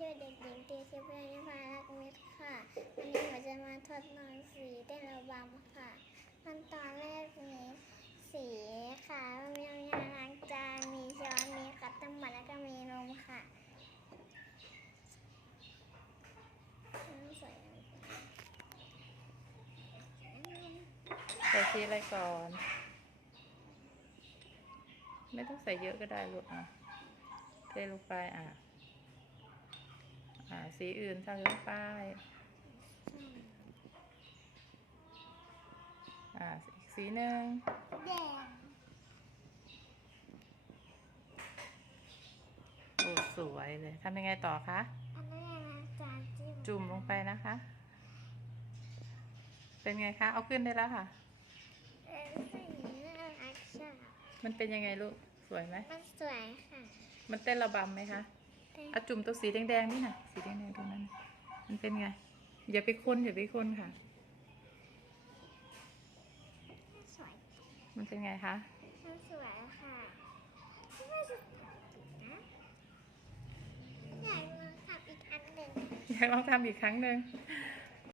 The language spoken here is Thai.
ชื่อเด็กหญิงตีชิพานิพารักมิตรค่ะ วันนี้หนูจะมาทดลองสีเต้นระบำค่ะ ขั้นตอนแรกมีสีค่ะมียาล้างจานมีช้อนมีคัตเตอร์หมดแล้วก็มีนมค่ะใส่สีอะไรก่อน ไม่ต้องใส่เยอะก็ได้ลูกอะเทลงไปอะาสีอื่นใส่ลงไปอ่าอีกสีหนึ่งแดงโอ้สวยเลยทำยังไงต่อคะ อันนี้ล้างจานจิ้มจุ่มลงไปนะคะ เป็นไงคะ เอาขึ้นได้แล้วค่ะ เออสีน่ารักชอบมันเป็นยังไงลูก สวยไหม มันสวยค่ะ มันเต้นระบำไหมคะแต่ เอาจุ่มตัวสีแดงๆนี่นะสีแดงๆตรงนั้น มันเป็นไง อย่าไปคนอย่าไปคนค่ะ สวยมันเป็นไงคะมันสวยค่ะไม่สวยนะอยากลองทำอีกอันหนึ่งอยากลองทำอีกครั้งหนึ่งใ